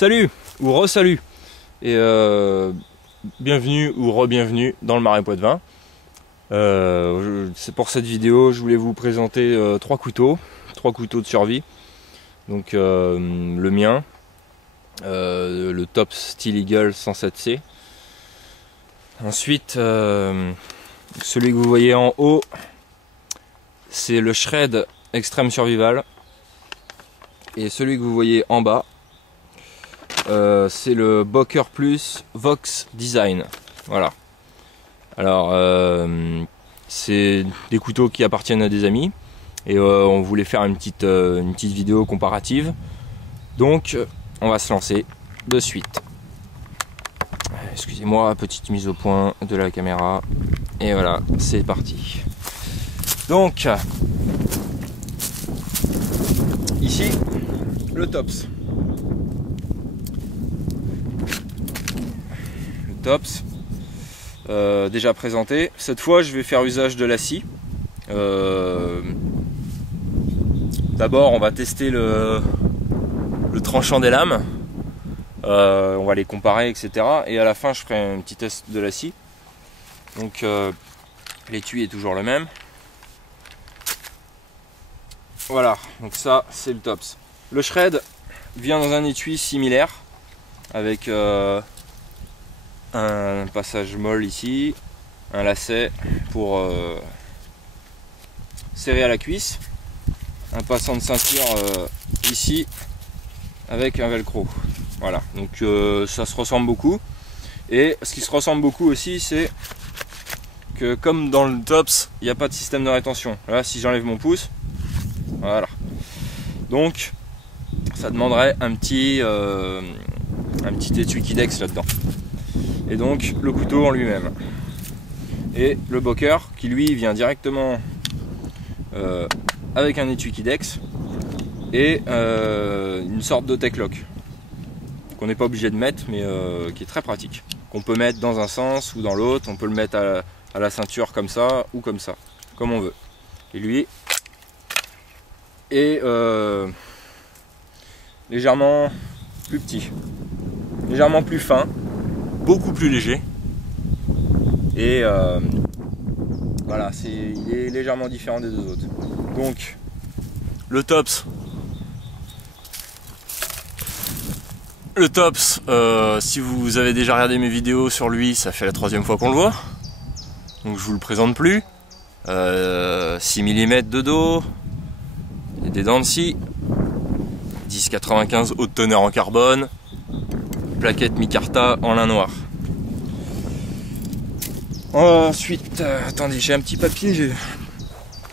Salut ou re-salut et bienvenue ou re-bienvenue dans le Marais Poitevin. C'est pour cette vidéo, je voulais vous présenter trois couteaux de survie. Donc le mien, le Tops Steel Eagle 107C. Ensuite, celui que vous voyez en haut, c'est le Shred Extreme Survival. Et celui que vous voyez en bas, c'est le Boker Plus Vox Design. Voilà. Alors, c'est des couteaux qui appartiennent à des amis. Et on voulait faire une petite vidéo comparative. Donc, on va se lancer de suite. Excusez-moi, petite mise au point de la caméra. Et voilà, c'est parti. Donc, ici, le Tops. Le Tops, déjà présenté. Cette fois, je vais faire usage de la scie. D'abord, on va tester le tranchant des lames. On va les comparer, etc. Et à la fin, je ferai un petit test de la scie. Donc, l'étui est toujours le même. Voilà, donc ça, c'est le Tops. Le Shred vient dans un étui similaire, avec un passage molle ici, un lacet pour serrer à la cuisse, un passant de ceinture ici, avec un velcro. Voilà, donc ça se ressemble beaucoup. Et ce qui se ressemble beaucoup aussi, c'est que comme dans le Tops, il n'y a pas de système de rétention. Là, si j'enlève mon pouce, voilà. Donc, ça demanderait un petit étui Kydex là-dedans. Et donc, le couteau en lui-même. Et le Boker, qui lui vient directement avec un étui Kydex et une sorte de tech lock qu'on n'est pas obligé de mettre, mais qui est très pratique. Qu'on peut mettre dans un sens ou dans l'autre. On peut le mettre à la ceinture comme ça ou comme ça, comme on veut. Et lui est légèrement plus petit, légèrement plus fin, beaucoup plus léger. Et voilà, il est légèrement différent des deux autres. Donc, le Tops. Si vous avez déjà regardé mes vidéos sur lui, ça fait la troisième fois qu'on le voit. Donc je vous le présente plus. 6 mm de dos, et des dents de scie, 10,95 haute teneur en carbone, plaquette micarta en lin noir. Ensuite, attendez, j'ai un petit papier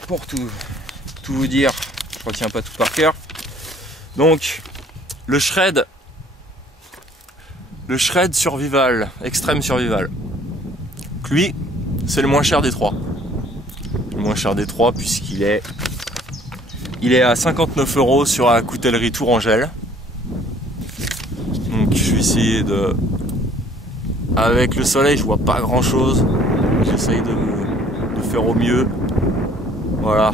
pour tout vous dire. Je retiens pas tout par cœur. Donc, le Shred Survival, Extreme Survival. Donc lui, c'est le moins cher des trois. Le moins cher des trois puisqu'il est à 59 € sur la coutellerie Tourangelle. Donc je vais essayer de... Avec le soleil, je vois pas grand chose. J'essaye de faire au mieux. Voilà.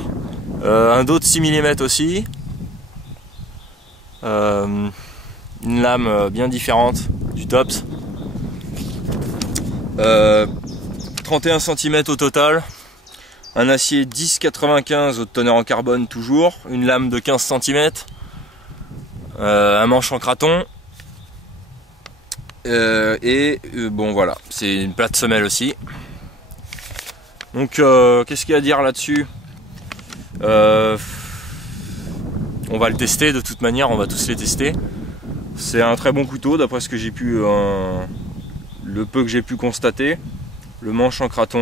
Un dos de 6 mm aussi. Une lame bien différente du Tops. 31 cm au total. Un acier 10,95 haute teneur en carbone toujours. Une lame de 15 cm. Un manche en craton. Bon voilà, c'est une plate semelle aussi. Donc qu'est-ce qu'il y a à dire là-dessus? On va le tester de toute manière, on va tous les tester. C'est un très bon couteau d'après ce que j'ai pu, le peu que j'ai pu constater. Le manche en craton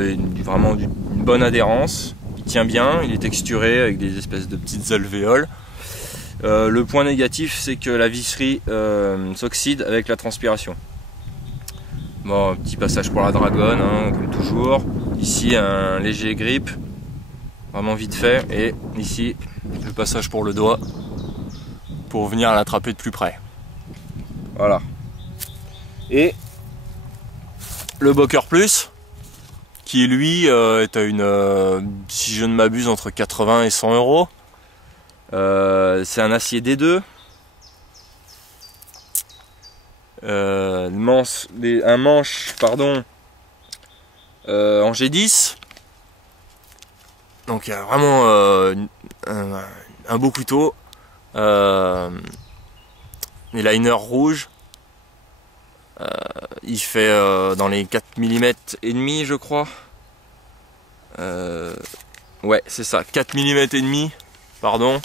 est vraiment d'une bonne adhérence. Il tient bien, il est texturé avec des espèces de petites alvéoles. Le point négatif, c'est que la visserie s'oxyde avec la transpiration. Bon, un petit passage pour la dragonne, hein, comme toujours. Ici, un léger grip, vraiment vite fait. Et ici, le passage pour le doigt, pour venir l'attraper de plus près. Voilà. Et le Boker Plus, qui lui est à si je ne m'abuse, entre 80 et 100 €. C'est un acier D2 un manche pardon, en G10. Donc vraiment un beau couteau. Les liners rouges. Il fait dans les 4 mm et demi je crois. Ouais c'est ça, 4 mm et demi, pardon.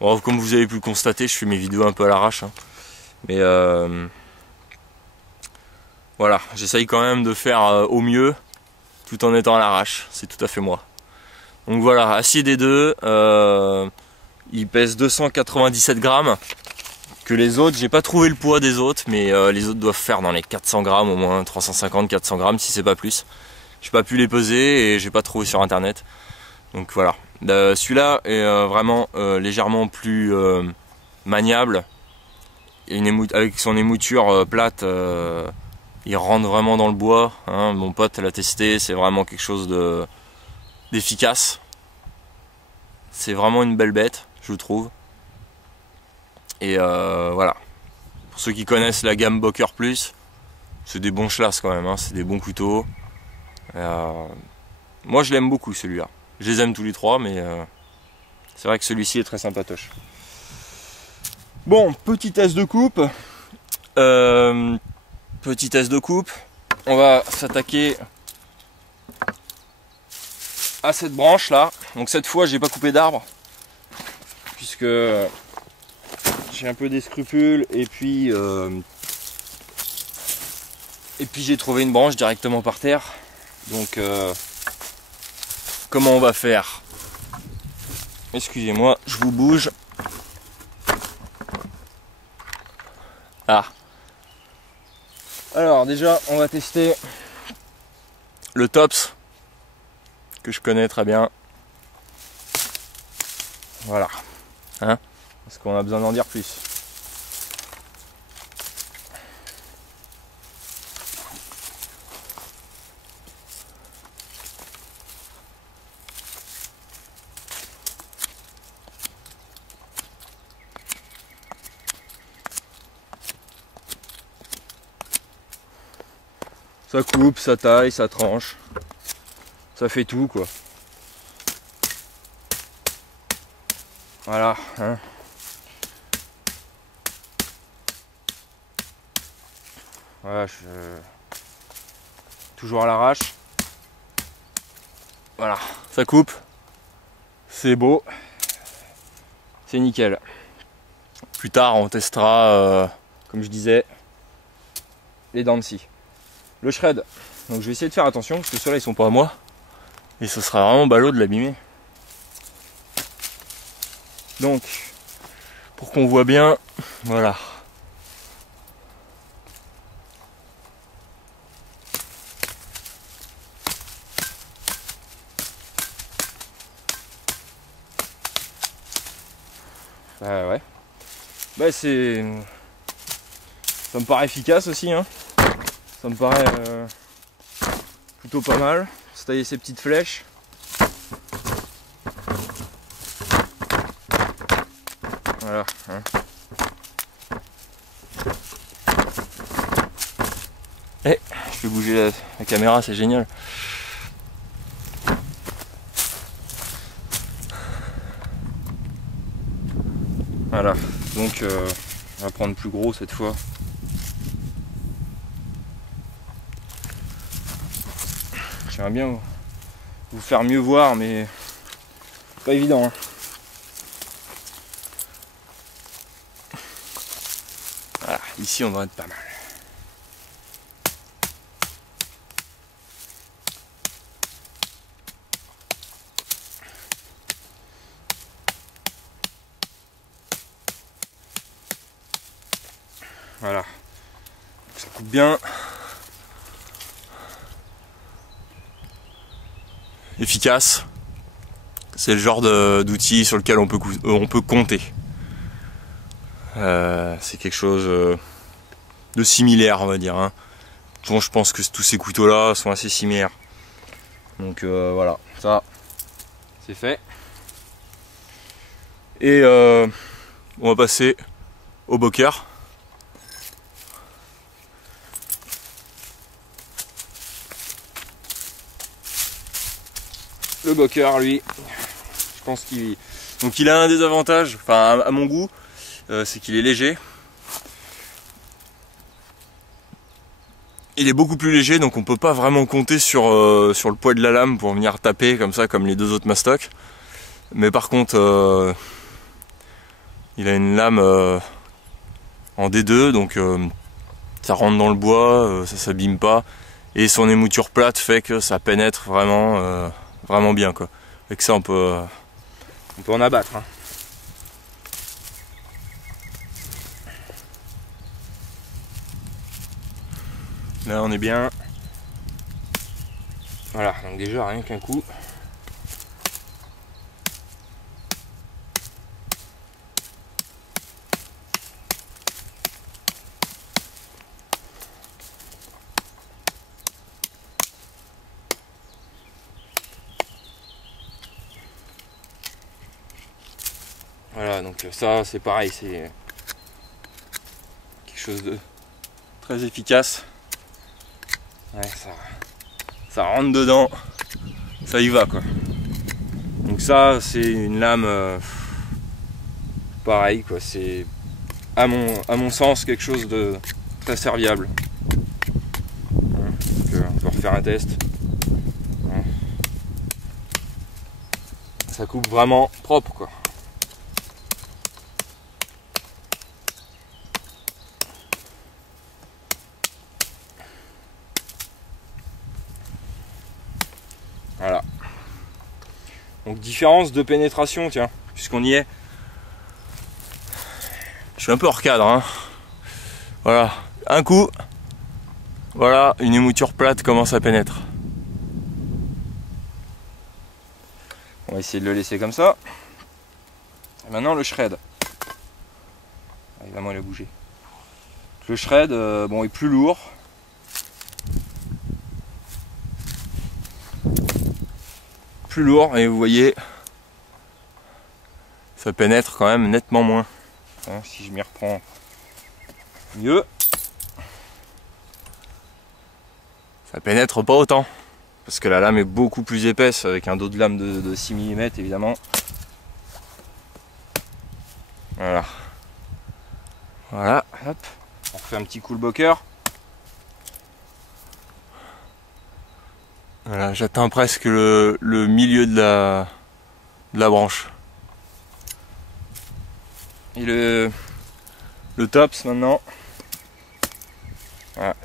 Bon, comme vous avez pu le constater, je fais mes vidéos un peu à l'arrache, hein. Mais voilà, j'essaye quand même de faire au mieux tout en étant à l'arrache, c'est tout à fait moi. Donc voilà, acier des deux, il pèse 297 grammes. Que les autres, j'ai pas trouvé le poids des autres, mais les autres doivent faire dans les 400 grammes, au moins 350-400 grammes si c'est pas plus. J'ai pas pu les peser et j'ai pas trouvé sur internet. Donc voilà, celui-là est vraiment légèrement plus maniable. Et avec son émouture plate, il rentre vraiment dans le bois, hein. Mon pote l'a testé, c'est vraiment quelque chose d'efficace. C'est vraiment une belle bête, je trouve. Et voilà. Pour ceux qui connaissent la gamme Boker Plus, c'est des bons chlasses quand même, hein. C'est des bons couteaux. Moi je l'aime beaucoup celui-là. Je les aime tous les trois, mais c'est vrai que celui-ci est très sympatoche. Bon, petit test de coupe. Petit test de coupe. On va s'attaquer à cette branche là. Donc cette fois j'ai pas coupé d'arbre, puisque j'ai un peu des scrupules, et puis j'ai trouvé une branche directement par terre. Donc comment on va faire? Excusez-moi, je vous bouge. Ah. Alors déjà, on va tester le Tops, que je connais très bien. Voilà. Hein? Est-ce qu'on a besoin d'en dire plus? Ça coupe, ça taille, ça tranche. Ça fait tout quoi. Voilà. Hein. Voilà, toujours à l'arrache. Voilà, ça coupe. C'est beau. C'est nickel. Plus tard, on testera, comme je disais, les dents de scie. Le shred. Donc je vais essayer de faire attention parce que ceux-là ils sont pas à moi. Et ce sera vraiment ballot de l'abîmer. Donc, pour qu'on voit bien, voilà. Ouais. Bah c'est... Ça me paraît efficace aussi, hein. Ça me paraît plutôt pas mal. Se tailler ces petites flèches. Voilà. Hein. Eh, je fais bouger la caméra, c'est génial. Voilà, donc on va prendre plus gros cette fois. J'aimerais bien vous faire mieux voir, mais pas évident, hein. Voilà, ici on devrait être pas mal. Voilà, ça coupe bien. Efficace. C'est le genre d'outil sur lequel on peut compter. C'est quelque chose de similaire, on va dire, hein. Bon, je pense que tous ces couteaux là sont assez similaires. Donc voilà, ça c'est fait. Et on va passer au Boker. le Boker, lui, je pense qu'il... Donc il a un désavantage, enfin à mon goût, c'est qu'il est léger. Il est beaucoup plus léger, donc on peut pas vraiment compter sur le poids de la lame pour venir taper comme ça, comme les deux autres mastocs. Mais par contre, il a une lame en D2, donc ça rentre dans le bois, ça s'abîme pas. Et son émouture plate fait que ça pénètre vraiment, vraiment bien, quoi. Avec ça, on peut en abattre. Hein. Là on est bien. Voilà, donc déjà rien qu'un coup. Voilà, donc ça c'est pareil, c'est quelque chose de très efficace. Ouais, ça rentre dedans, ça y va quoi. Donc ça c'est une lame pareil quoi, c'est à mon sens quelque chose de très serviable. Donc, on peut refaire un test. Ça coupe vraiment propre quoi. Voilà. Donc différence de pénétration, tiens, puisqu'on y est. Je suis un peu hors cadre, hein. Voilà, un coup. Voilà, une émouture plate commence à pénétrer. On va essayer de le laisser comme ça. Et maintenant le shred. Évidemment il a bougé. Le shred, bon, est plus lourd. Plus lourd et vous voyez ça pénètre quand même nettement moins hein, si je m'y reprends mieux ça pénètre pas autant parce que la lame est beaucoup plus épaisse avec un dos de lame de 6 mm évidemment. Voilà, hop, on refait un petit coup le Boker. Voilà, j'atteins presque le milieu de la branche. Et le tops maintenant. Voilà.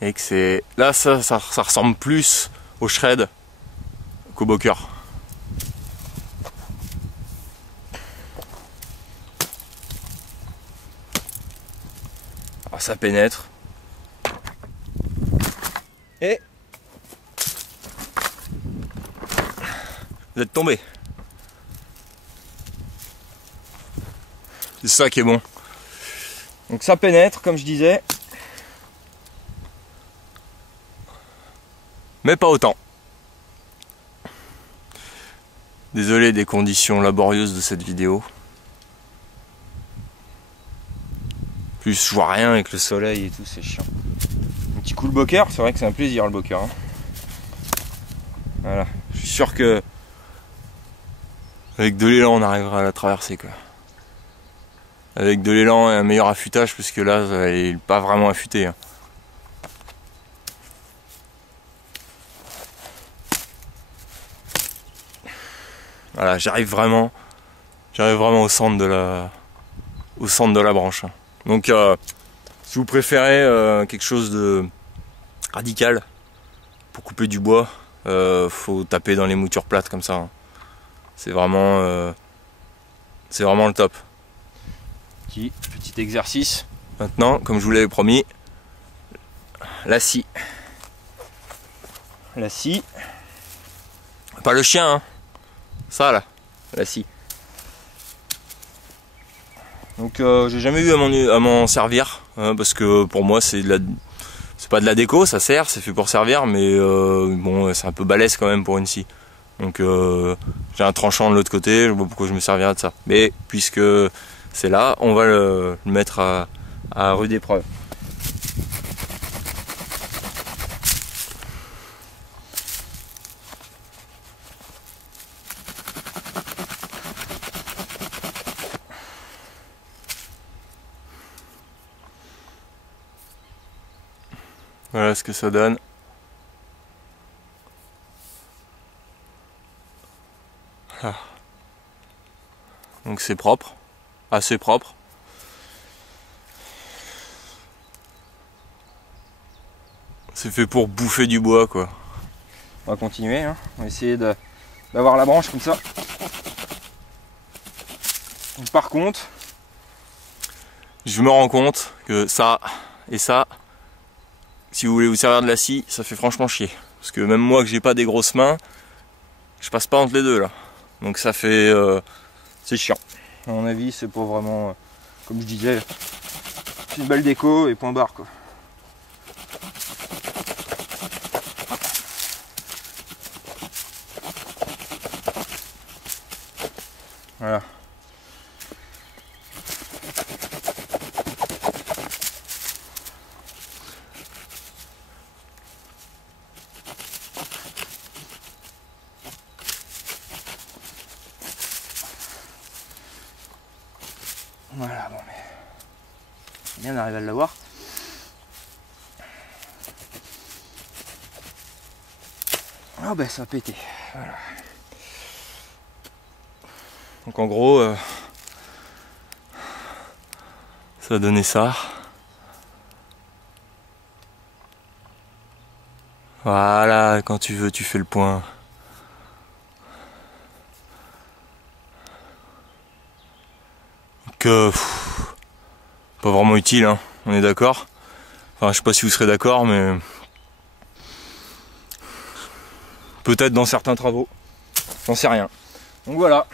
Et que c'est. Là ça ressemble plus au shred qu'au Boker. Alors ça pénètre. Et vous êtes tombé. C'est ça qui est bon. Donc ça pénètre, comme je disais. Mais pas autant. Désolé des conditions laborieuses de cette vidéo. Plus je vois rien avec le soleil et tout, c'est chiant. Un petit coup le Boker, c'est vrai que c'est un plaisir le Boker. Hein. Voilà, je suis sûr que avec de l'élan on arrivera à la traverser quoi. Avec de l'élan et un meilleur affûtage parce que là elle n'est pas vraiment affûtée. Hein. Voilà, j'arrive vraiment au centre de la branche. Donc si vous préférez quelque chose de radical pour couper du bois, faut taper dans les moutures plates comme ça. Hein. C'est vraiment le top. Petit exercice. Maintenant, comme je vous l'avais promis, la scie. La scie. Pas le chien, hein. Ça là, la scie. Donc j'ai jamais eu à m'en servir hein, parce que pour moi c'est pas de la déco, ça sert, c'est fait pour servir, mais bon c'est un peu balèze quand même pour une scie. Donc j'ai un tranchant de l'autre côté, je vois pas pourquoi je me servirais de ça. Mais puisque c'est là, on va le mettre à rude épreuve. Voilà ce que ça donne. Voilà. Donc c'est propre, assez propre. C'est fait pour bouffer du bois quoi. On va continuer, hein. On va essayer d'avoir la branche comme ça. Donc, par contre, je me rends compte que ça et ça, si vous voulez vous servir de la scie, ça fait franchement chier. Parce que même moi que j'ai pas des grosses mains, je passe pas entre les deux là. Donc ça fait... c'est chiant. À mon avis, c'est pas vraiment... comme je disais, c'est une belle déco et point barre quoi. Voilà. Voilà, bon mais c'est bien d'arriver à l'avoir. Ah ben ça a pété. Voilà. Donc en gros, ça a donné ça. Voilà, quand tu veux, tu fais le point. Donc, pas vraiment utile, hein, on est d'accord. Enfin, je sais pas si vous serez d'accord, mais peut-être dans certains travaux. J'en sais rien. Donc voilà.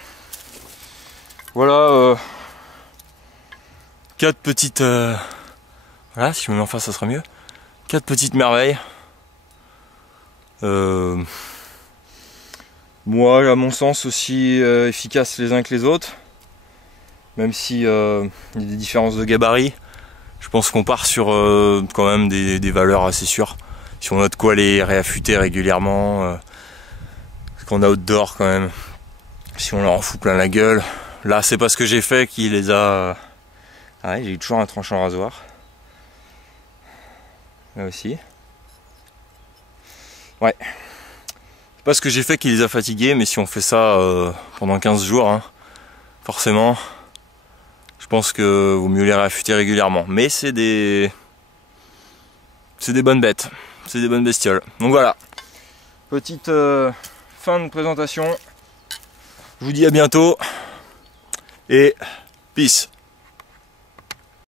Voilà 4 petites... voilà, si je me mets en face, ça sera mieux. 4 petites merveilles. Moi, à mon sens, aussi efficaces les uns que les autres. Même si il y a des différences de gabarit. Je pense qu'on part sur quand même des valeurs assez sûres. Si on a de quoi les réaffûter régulièrement. Parce qu'on a outdoor quand même. Si on leur en fout plein la gueule. Là, c'est pas ce que j'ai fait qui les a... Ah ouais, j'ai eu toujours un tranchant rasoir. Là aussi. Ouais. C'est pas ce que j'ai fait qui les a fatigués, mais si on fait ça pendant 15 jours, hein, forcément, je pense que vaut mieux les réaffûter régulièrement. Mais c'est des bonnes bêtes. C'est des bonnes bestioles. Donc voilà. Petite fin de présentation. Je vous dis à bientôt. Et peace.